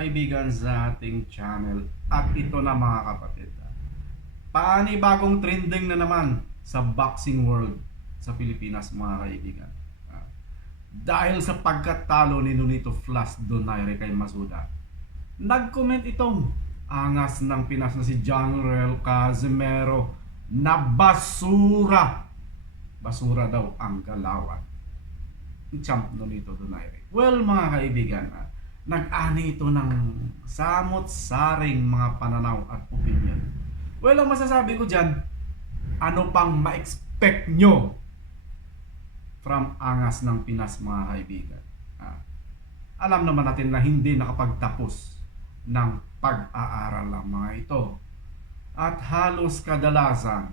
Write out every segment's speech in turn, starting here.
kaibigan sa ating channel. At ito na mga kapatid, panibagong trending na naman sa boxing world sa Pilipinas mga kaibigan. Dahil sa pagkatalo ni Nonito Flash Donaire kay Masuda, nag-comment itong angas ng Pinas na si Jonrel Casimero na basura. Basura daw ang galawan ni Champ Nonito Donaire. Well mga kaibigan, nag-ani ito ng samot-saring mga pananaw at opinion. Well, ang masasabi ko dyan, ano pang ma-expect nyo from angas ng Pinas mga kaibigan? Alam naman natin na hindi nakapagtapos ng pag-aaral ang mga ito. At halos kadalasan,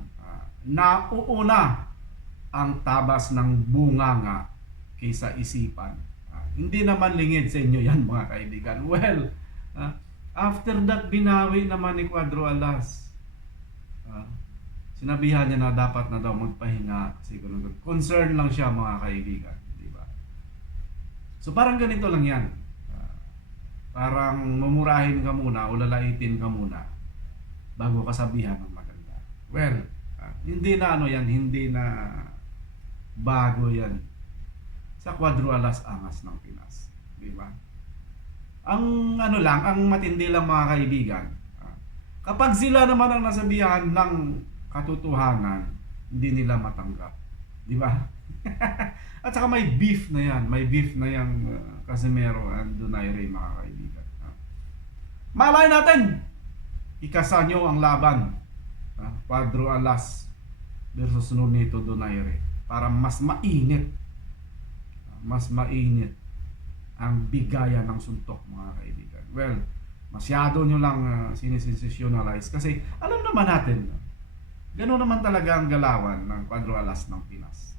nauuna ang tabas ng bunganga kaysa isipan. Hindi naman lingid sa inyo yan mga kaibigan. Well, after that binawi naman ni Cuadro Alas. Sinabihan niya na dapat na daw magpahinga kasi concern lang siya mga kaibigan, di ba? So parang ganito lang yan. Parang mamurahin ka muna o lalaitin ka muna bago ka sabihan ng maganda. Well, hindi na ano yan, hindi na bago yan sa Cuadro Alas angas ng Pinas, di ba? Ang ano lang, ang matindi lang mga kaibigan, kapag sila naman ang nasabihan ng katotohanan, hindi nila matanggap, di ba? At saka may beef na yan, Casimero and Donaire mga kaibigan. Malay natin, ikasa nyo ang laban, Cuadro Alas versus Nonito Donaire, para mas mainit ang bigayan ng suntok mga kaibigan. Well, masyado nyo lang sinisensyationalize kasi alam naman natin, gano'n naman talaga ang galawan ng Cuadro Alas ng Pinas.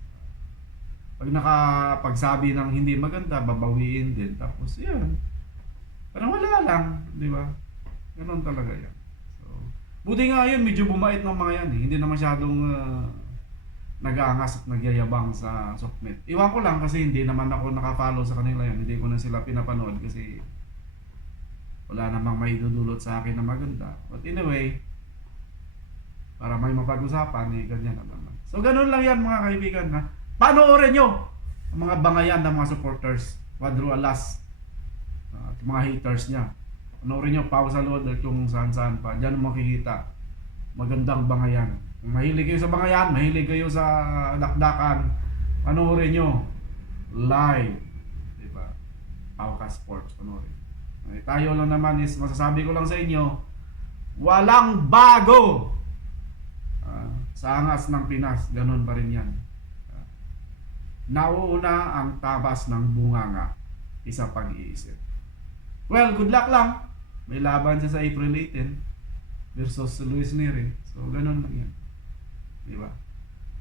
Pag nakapagsabi ng hindi maganda, babawiin din. Tapos yan, parang wala lang, di ba? Gano'n talaga yan. So, buti nga yun, medyo bumait ng mga yan. Hindi na masyadong nag-aangas at nagyayabang sa sukmit. Iwan ko lang kasi hindi naman ako nakafollow sa kanila yan. Hindi ko na sila pinapanood kasi wala namang may dudulot sa akin na maganda. But anyway, para may mapag-usapan, ganyan na naman. So ganun lang yan mga kaibigan. Panoorin nyo ang mga bangayan ng mga supporters, Cuadro Alas at mga haters niya. Panoorin nyo, pausa load at kung saan-saan pa. Diyan makikita magandang bangayan. Kung mahilig kayo sa bangayan, mahilig kayo sa dakdakan, panoorin nyo live, diba? Pauka Sports, panoorin. Tayo lang naman is, masasabi ko lang sa inyo, walang bago sa angas ng Pinas. Ganun pa rin yan. Nauuna ang tabas ng bunganga isa pag-iisip. Well, good luck lang. May laban siya sa April 18 versus Luis Neri. So ganun lang yan, diba?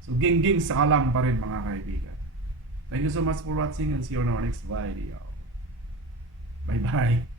So ging-ging sa kalam pa rin mga kaibigan. Thank you so much for watching and see you on our next video. Bye bye.